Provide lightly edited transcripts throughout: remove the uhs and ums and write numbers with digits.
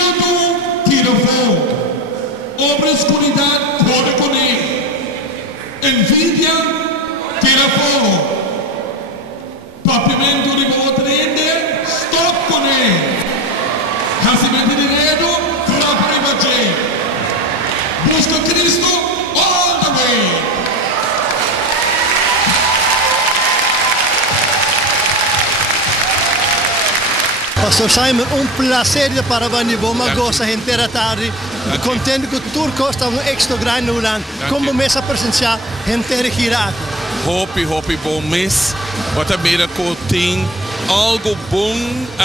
Espírito tira fogo, obscuridade corre com ele, envidia tira fogo, papiamento rivoltende, stop com ele, casamento de dedo, trapa ribaggei, busca Cristo all the way. Pastor Simon, prazer de parabéns vamos gosta inteira tarde. Contente que tudo custa extra grande no Hulanda. Como mês a presenciar inteira gira. Hope bom mês. Wat mira ko tem algo bom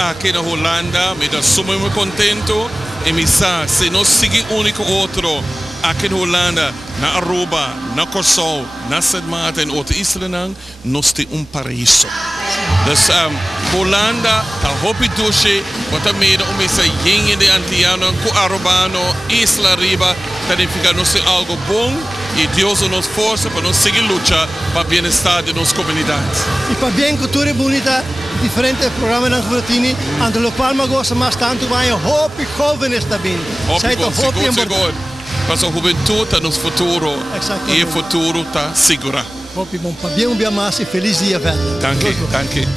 aqui na Hulanda. Me dá sumamente contento. E me sa se nós seguir único outro aqui na Hulanda, na Aruba, na Korsou, na Sumamente e outras islas, nós temos paraíso. Dus Hulanda, ta hopi dushi, wat mira mesa yingi de antiano, ku arubano, isla riba, significa nós tem algo bom e Deus nos força para nós seguir luta para o bem-estar de nossas comunidades. E para bem cultura bonita, diferentes programas na Fratini, ante lo palma gosta mais tanto vai hopi jovens também. Hopi seguro. Para a juventude está no futuro e o futuro está seguro. Hopi bom, para bem mais e feliz dia, velho. Danke.